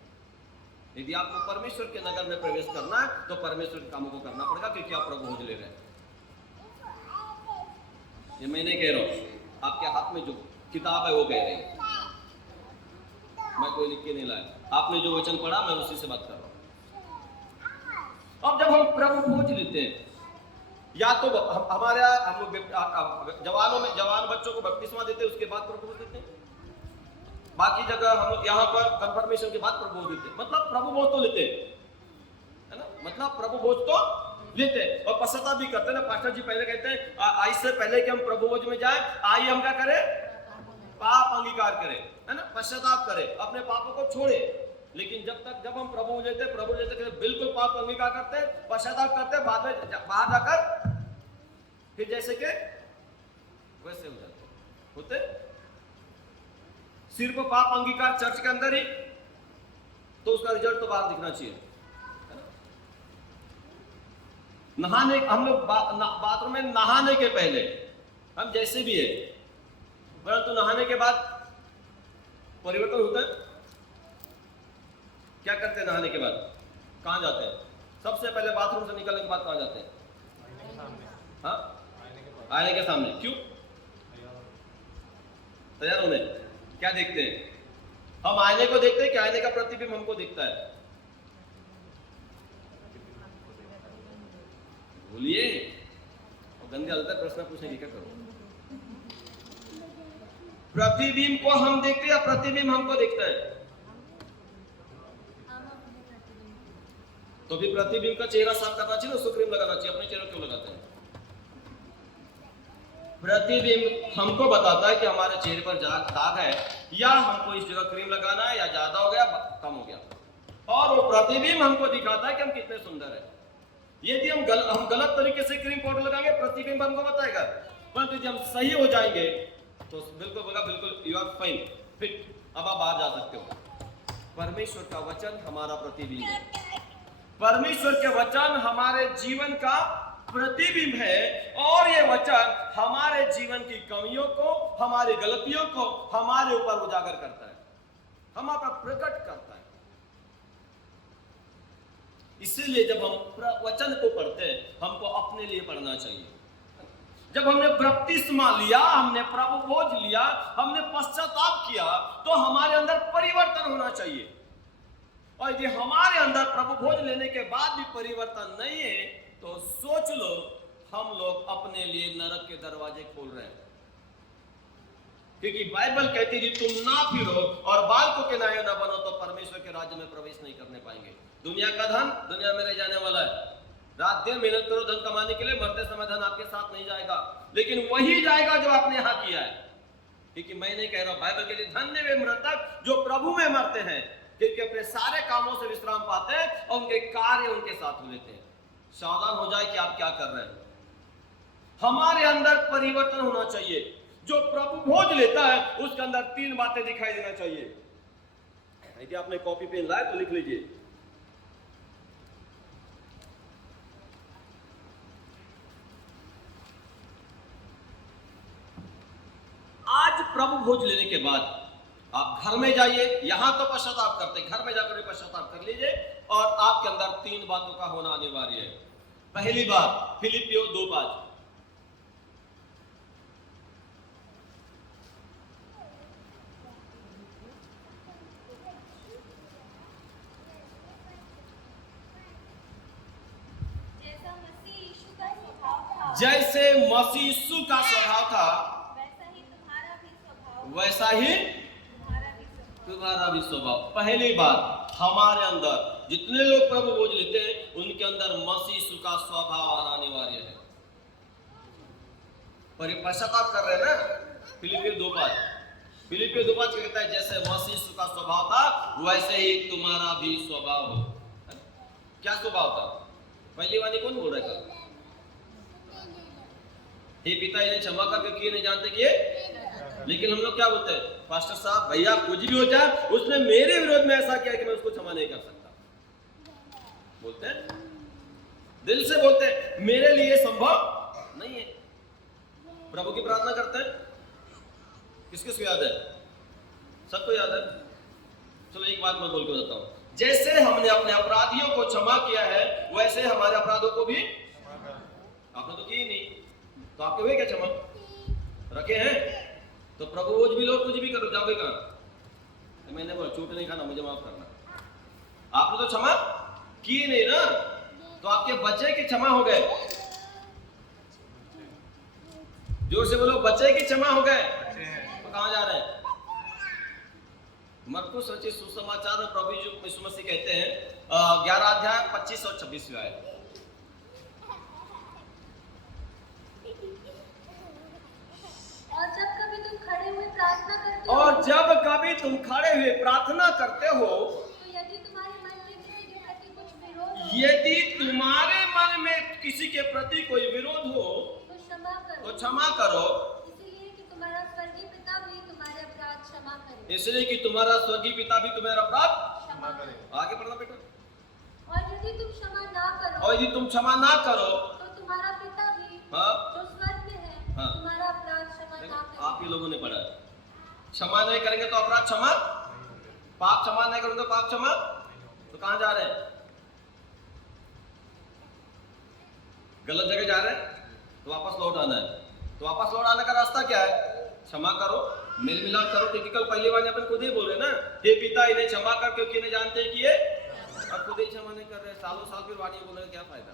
यदि आपको परमेश्वर के नगर में प्रवेश करना है तो परमेश्वर के कामों को करना पड़ेगा, क्योंकि आप प्रभु भोज ले रहे हैं। ये मैं नहीं कह रहा हूं, आपके हाथ में जो किताब है वो कह रही है, मैं कोई लिख के नहीं लाया। आपने जो वचन पढ़ा मैं उसी से बात कर रहा हूं। अब जब हम प्रभु भोज लेते हैं, या तो हमारे हम लोग जवान बच्चों को बपतिस्मा देते हैं, उसके बाद प्रभु भोज देते हैं। बाकी जगह हम लोग यहाँ पर कंफर्मेशन के बाद प्रभु भोज देते हैं। मतलब प्रभु भोज तो लेते हैं, है ना, मतलब प्रभु भोज तो लेते हैं और पश्चाताप भी करते हैं ना। पास्टर जी पहले कहते हैं, इससे पहले कि हम प्रभु भोज में जाए, आइए हम क्या करें? पाप अंगीकार करें, है ना, पश्चाताप करें, अपने पापों को छोड़े। लेकिन जब हम प्रभु लेते बिल्कुल पाप अंगीकार करते हैं, पश्चाताप करते हैं, बाद में बाहर जाकर फिर जैसे के वैसे हो जाते होते। सिर्फ पाप अंगीकार चर्च के अंदर ही, तो उसका रिजल्ट तो बाहर दिखना चाहिए, है ना? नहाने, हम लोग बाथरूम में नहाने के पहले हम जैसे भी है, परंतु नहाने के बाद परिवर्तन होता है। क्या करते हैं नहाने के बाद? कहां जाते हैं? सबसे पहले बाथरूम से निकलने के बाद कहां जाते हैं? हाँ, आईने के सामने। क्यों? तैयार होने। क्या देखते हैं? हम आईने को देखते हैं कि आईने का प्रतिबिंब हमको दिखता है? बोलिए, और गंदे हालत है, प्रश्न पूछने की क्या करो? प्रतिबिंब को हम देखते हैं या प्रतिबिंब हमको देखता है? तो भी प्रतिबिंब का चेहरा साफ करना चाहिए, उसको क्रीम लगाना चाहिए। अपने चेहरे क्यों लगाते हैं? प्रतिबिंब हमको बताता है कि हमारे चेहरे पर दाग है, या हमको इस जगह क्रीम लगाना है, या ज्यादा हो गया, कम हो गया। और वो प्रतिबिंब हमको दिखाता है कि हम कितने सुंदर हैं। यदि हम गलत तरीके से क्रीम पाउडर लगाएंगे, प्रतिबिंब हमको बताएगा। परंतु यदि हम सही हो जाएंगे तो बिल्कुल बोला, बिल्कुल यू आर फाइन, फिट, अब आप बाहर जा सकते हो। परमेश्वर का वचन हमारा प्रतिबिंब है। परमेश्वर के वचन हमारे जीवन का प्रतिबिंब है, और ये वचन हमारे जीवन की कमियों को, हमारी गलतियों को हमारे ऊपर उजागर करता है, हमारा प्रकट करता है। इसीलिए जब हम वचन को पढ़ते हैं, हमको अपने लिए पढ़ना चाहिए। जब हमने बपतिस्मा लिया, हमने प्रभु भोज लिया, हमने पश्चाताप किया, तो हमारे अंदर परिवर्तन होना चाहिए। और यदि हमारे अंदर प्रभु भोज लेने के बाद भी परिवर्तन नहीं है, तो सोच लो हम लोग अपने लिए नरक के दरवाजे खोल रहे हैं। क्योंकि बाइबल कहती है, तुम ना फिरो और बालकों के नाये ना बनो तो परमेश्वर के राज्य में प्रवेश नहीं करने पाएंगे। दुनिया का धन दुनिया में रह जाने वाला है। रात दिन मेहनत करो धन कमाने के लिए, मरते समय धन आपके साथ नहीं जाएगा, लेकिन वही जाएगा जो आपने यहां किया है। क्योंकि मैं नहीं कह रहा, बाइबल के लिए धन्य वे मृतक जो प्रभु में मरते हैं, क्योंकि अपने सारे कामों से विश्राम पाते हैं और उनके कार्य उनके साथ हो लेते हैं। सावधान हो जाए कि आप क्या कर रहे हैं। हमारे अंदर परिवर्तन होना चाहिए। जो प्रभु भोज लेता है उसके अंदर 3 बातें दिखाई देना चाहिए। यदि आपने कॉपी पेन लाए तो लिख लीजिए। आज प्रभु भोज लेने के बाद आप घर में जाइए, यहां तो पश्चाताप करते, घर में जाकर भी पश्चाताप कर लीजिए, और आपके अंदर 3 बातों का होना अनिवार्य है। पहली बात, फिलिपियों 2:5, जैसा मसीह यीशु का स्वभाव था जैसे मसीह यीशु का स्वभाव था वैसा ही तुम्हारा भी स्वभाव वैसा ही तुम्हारा भी स्वभाव। पहली बात, हमारे अंदर जितने लोग प्रभु बोझ लेते हैं उनके अंदर मसीह यीशु का स्वभाव आना अनिवार्य है। पर ये पश्चाताप कर रहे हैं ना। फिलिपियो 2:5 कहता है जैसे मसीह यीशु का स्वभाव था वैसे ही तुम्हारा भी स्वभाव हो। क्या स्वभाव था? पहली वाणी कौन बोल रहा है? हे पिता इन्हें क्षमा करके किए नहीं जानते किए। लेकिन हम लोग क्या बोलते हैं? पास्टर साहब भैया कुछ भी हो जाए उसने मेरे विरोध में ऐसा किया कि मैं उसको क्षमा नहीं कर सकता। बोलते हैं, दिल से बोलते हैं, मेरे लिए संभव नहीं है। प्रभु की प्रार्थना करते हैं, किस किस को याद है? सबको याद है। चलो एक बात मैं बोल के बताता हूं, जैसे हमने अपने अपराधियों को क्षमा किया है वैसे हमारे अपराधों को भी आपने तो की नहीं, तो आपके हुए क्या क्षमा? रखे हैं। तो प्रभु बोझ भी लो, कुछ भी करो, जाओगे कहां? तो मैंने बोला चूट नहीं खाना, मुझे माफ करना। आपने तो क्षमा की नहीं ना, तो आपके बच्चे की क्षमा हो गए। जोर से बोलो, बच्चे की क्षमा हो गए। तो कहां जा रहे हैं? मरकुस रचित सुसमाचार में प्रभु यीशु मसीह कहते हैं 11 अध्याय 25 और 26 आयत। और जब कभी तुम खड़े हुए प्रार्थना करते हो और जब कभी तुम खड़े हुए प्रार्थना करते हो तो यदि तुम्हारे मन में किसी के प्रति कुछ विरोध हो यदि तुम्हारे मन में किसी के प्रति कोई विरोध हो तो क्षमा करो, तो क्षमा करो, इसलिए कि तुम्हारा स्वर्गीय पिता भी तुम्हारे अपराध क्षमा करे। इसलिए कि तुम्हारा स्वर्गीय पिता भी तुम्हारा अपराध क्षमा करे। आगे पढ़ना बेटा। और यदि तुम क्षमा ना करो और यदि तुम क्षमा ना करो तो तुम्हारा पिता भी हाँ जो स्वर्ग में है हाँ। तुम्हारा अपराध क्षमा ना करे। आप ही लोगों ने पढ़ा है। क्षमा नहीं करेंगे तो अपराध क्षमा, पाप क्षमा नहीं करेंगे तो पाप क्षमा। तो कहां जा रहे हैं? गलत जगह जा रहे हैं, तो वापस लौट आना है। तो वापस लौट आने का रास्ता क्या है? क्षमा करो, मेल मिलाप करो। क्योंकि कल पहली बार अपन खुद ही बोल रहे ना, हे पिता इन्हें क्षमा कर क्योंकि इन्हें जानते हैं कि ये और खुद ही क्षमा नहीं कर रहे, सालों साल फिर वाणी बोलने का क्या फायदा?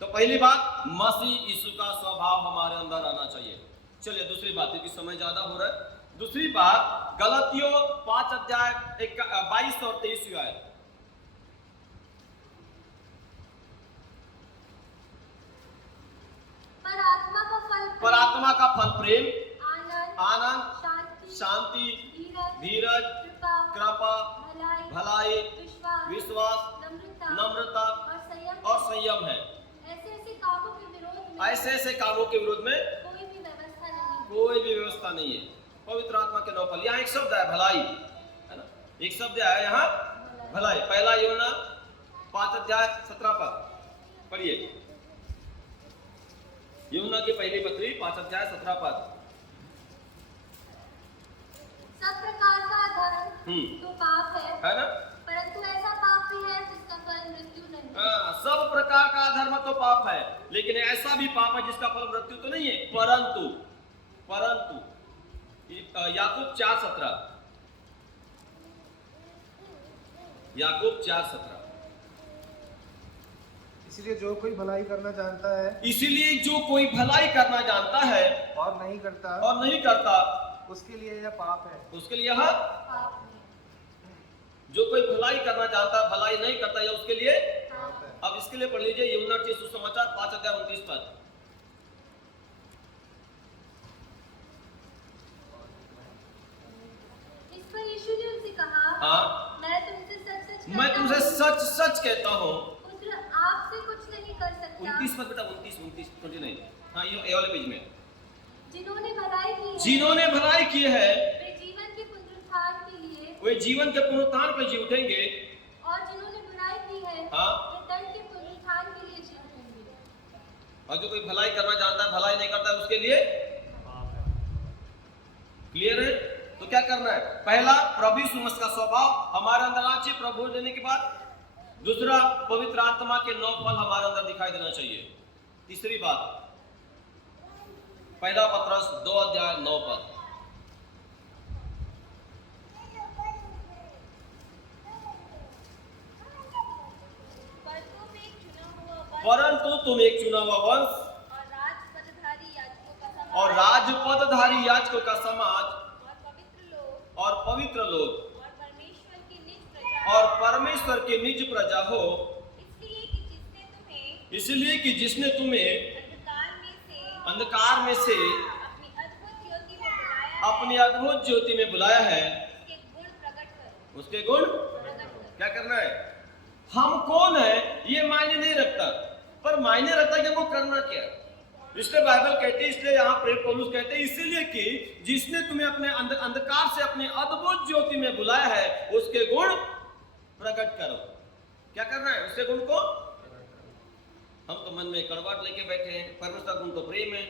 तो पहली बात, मसीह यीशु का स्वभाव हमारे अंदर आना चाहिए। चलिए दूसरी बात, क्योंकि समय ज्यादा हो रहा है। दूसरी बात, गलतियों 5 अध्याय 22 और 23 आयत। पर आत्मा का फल प्रेम, आनंद, शांति, धीरज, कृपा, भलाई, विश्वास, नम्रता और संयम है। ऐसे ऐसे कामों के विरोध में कोई भी व्यवस्था नहीं है। पवित्र आत्मा के 9 फल। यहाँ एक शब्द है भलाई, है ना? एक शब्द है यहाँ भलाई। पहला यूहन्ना 5 अध्याय 17 पद पढ़िए। यूहन्ना की पहली पत्री 5 अध्याय 17 पद। सब प्रकार का अधर्म तो पाप है ना? परंतु ऐसा पाप भी है जिसका फल मृत्यु नहीं। सब प्रकार का अधर्म तो पाप है, लेकिन ऐसा भी पाप है जिसका फल मृत्यु तो नहीं है। परंतु याकूब 4:17, याकूब 4:17। इसलिए जो कोई भलाई करना जानता है इसीलिए जो कोई भलाई करना जानता है और नहीं करता उसके लिए यह पाप है। उसके लिए हाँ, पाप नहीं। जो कोई भलाई करना जानता है भलाई नहीं करता है उसके लिए। पाप है। अब इसके लिए पढ़ लीजिए यूहन्ना के सुसमाचार 5 अध्याय 29 पद। इस पर यीशु ने उनसे कहा, हाँ, मैं तुमसे सच सच कहता हूँ। पुत्र आपसे कुछ नहीं कर सकता 29 पद बेटा, 29 हाँ ये वाले पेज में। जिन्होंने भलाई की है जिन्होंने भलाई की है वे जीवन के पुनरुत्थान के लिए, वे जीवन के पुनरुत्थान पर जी उठेंगे, और जिन्होंने बुराई की है हाँ, वे दंड के पुनरुत्थान के लिए जी उठेंगे। और जो कोई भलाई करना जानता है भलाई नहीं करता है उसके लिए क्लियर है। तो क्या करना है? पहला, प्रभु यीशु मसीह का स्वभाव हमारे अंदर आना चाहिए प्रभु देने के बाद। दूसरा, पवित्र आत्मा के 9 फल हमारे अंदर दिखाई देना चाहिए। तीसरी बात, पहला पत्रस 2 अध्याय 9 पद। तुम एक चुना हुआ वंश और राजपदधारी याजकों का समाज और पवित्र लोग और परमेश्वर की निज प्रजा हो, इसलिए कि जिसने तुम्हें अंधकार में से अपनी अद्भुत ज्योति में बुलाया है, उसके गुण क्या करना है। हम कौन है ये मायने नहीं रखता, पर मायने रखता है कि हमको करना क्या है। इसलिए बाइबल कहती है, इसलिए यहाँ प्रेरित पौलुस कहते हैं, इसीलिए कि जिसने तुम्हें अपने अंधकार से अपनी अद्भुत ज्योति में बुलाया है, उसके गुण प्रकट करो। क्या करना है, उसके गुण को। हम तो मन में कड़वाहट लेके बैठे हैं। परमेश्वर का गुण तो प्रेम है,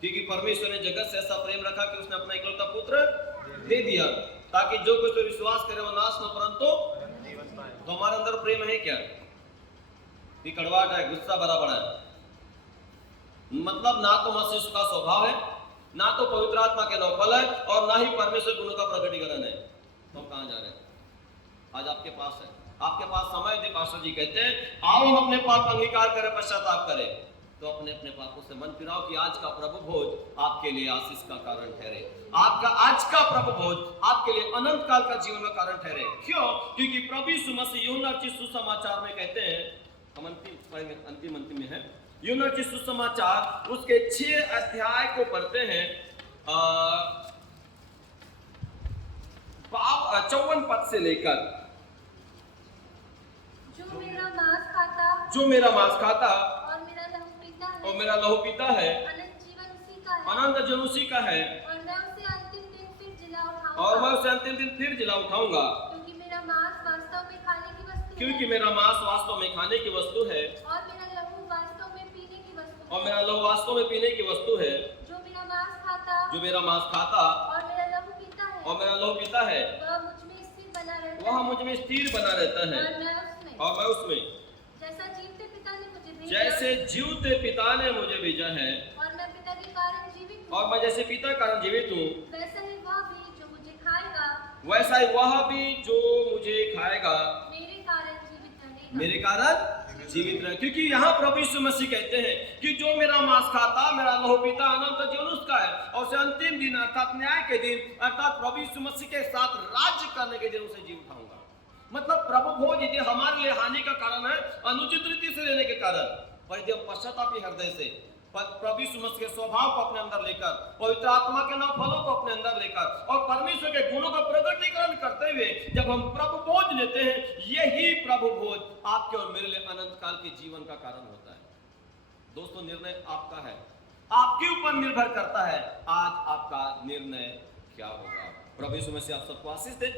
क्योंकि परमेश्वर ने जगत से ऐसा प्रेम रखा कि उसने अपना इकलौता पुत्र दे दिया, ताकि जो कुछ तो विश्वास करे वो नाश न परंतु। तो हमारे अंदर प्रेम है क्या, कि कड़वाहट है, गुस्सा भरा पड़ा है। मतलब ना तो मसीह का स्वभाव है, ना तो पवित्र आत्मा के नौफल है, और ना ही परमेश्वर गुणों का प्रकटीकरण है। तो कहां जा रहे हैं। आज आपके पास है, आपके पास समय दे। पास्टर जी कहते हैं, आओ हम अपने पाप का अंगीकार करें, पश्चाताप करें। तो अपने अपने पापों से मन फिराओ कि आज का प्रभु भोज आपके लिए आशीष का कारण ठहरे। आपका आज का प्रभु भोज आपके लिए अनंत काल का जीवन का कारण ठहरे। क्यों? क्योंकि प्रभु यीशु मसीह यूहन्ना के सुसमाचार में कहते हैं, हम अंतिम में है, यूहन्ना के सुसमाचार उसके 6 अध्याय को पढ़ते हैं, 54 पद से लेकर। जो मेरा मांस खाता और मेरा लहू पीता है, अनंत जीवन उसी का है, अनंत जीवन उसी का है, और मैं उसे अंतिम दिन फिर जिला उठाऊंगा। और मैं उसे अंतिम दिन फिर जिला उठाऊंगा। क्योंकि मेरा मांस वास्तव में खाने की वस्तु क्योंकि है, मेरा मांस वास्तव में खाने की वस्तु है, और मेरा लहू वास्तव में पीने की वस्तु है। और मेरा लहू वास्तव में पीने की वस्तु है। जो मेरा मांस खाता जो मेरा मांस खाता और मेरा लहू पीता है, और मेरा लहू पीता है, वह मुझ में स्थिर बना रहता वह है, मुझ में स्थिर बना रहता है, और मैं उसमें। और मैं उसमें। जैसा जीवते पिता ने मुझे भेजा जैसे जीवते पिता ने मुझे भेजा है, और मैं पिता के कारण जीवित हूँ, और मैं जैसे पिता के कारण जीवित हूँ, वैसा ही वह भी जो मुझे खाएगा वैसा ही वह भी जो मुझे खाएगा मेरे कारण जीवित रहेगा। मेरे कारण जीवित रहे। क्योंकि यहाँ प्रभु यीशु मसीह कहते हैं कि जो मेरा मांस खाता, मेरा लहू पीता, अनंत जीवन उसका है, और उसे अंतिम दिन अर्थात न्याय के दिन, अर्थात प्रभु यीशु मसीह के साथ राज्य करने के दिन उसे जी उठाऊंगा। मतलब प्रभु भोज यदि हमारे लिए हानि का कारण है, अनुचित रीति से लेने के कारण, पर यदि हम पश्चातापी हृदय से प्रभु यीशु मसीह के स्वभाव को अपने अंदर लेकर, पवित्र आत्मा के नौ फलों को अपने अंदर लेकर, और परमेश्वर के गुणों का प्रकटीकरण करते हुए जब हम प्रभु भोज लेते हैं, यही प्रभु भोज आपके और मेरे लिए अनंत काल के जीवन का कारण होता है। दोस्तों, निर्णय आपका है, आपके ऊपर निर्भर करता है आज आपका निर्णय क्या होगा। प्रभु यीशु मसीह आप सबको आशीष दे।